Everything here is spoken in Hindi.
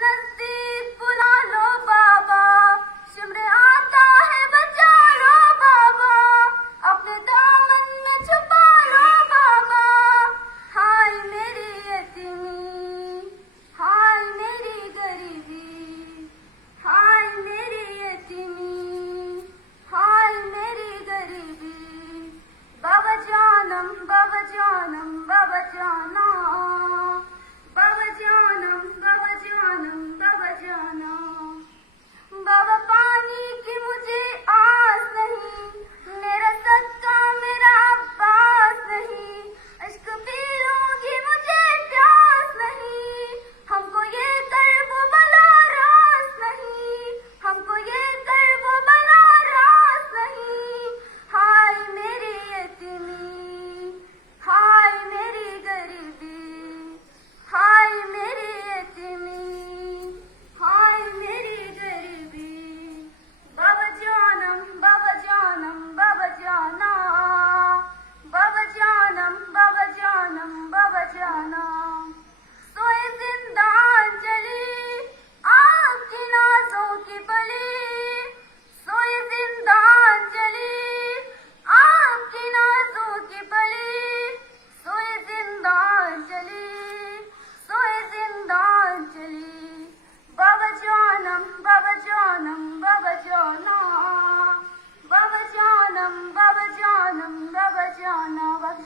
नजदीक बुला लो बाबा, शिमरे आता है बचा लो बाबा, अपने दामन में छुपा लो बाबा। हाय मेरी यतीमी, हाय मेरी गरीबी, हाय मेरी यतीमी, हाय मेरी गरीबी। बाबा जानम बाबा जानम बाबा जाना, बाबा जानम बाबा जानम बाबा जाना। बाबा पानी की मुझे आस नहीं, मेरा सदका मेरा अब्बास नहीं, इश्क पी लूंगी मुझे प्यास नहीं, हमको ये कर्ब बला रास नहीं, हमको ये कर्ब बला रास नहीं। हाय मेरी यतीमी, हाय मेरी गरीबी, हाय मेरी यतीमी, हाय मेरी गरीबी। बाबा जानम बाबा जानम बाबा जाना, बाबा जानम बाबा जानम बाबा जाना। सोए जिंदान चली आपकी नाजों की बली, सोए जिंदान चली आपकी नाजों की बली, सोए जिंदान चली, सोए जिंदान चली। बाबा जानम बाबा जानम बाबा जानम।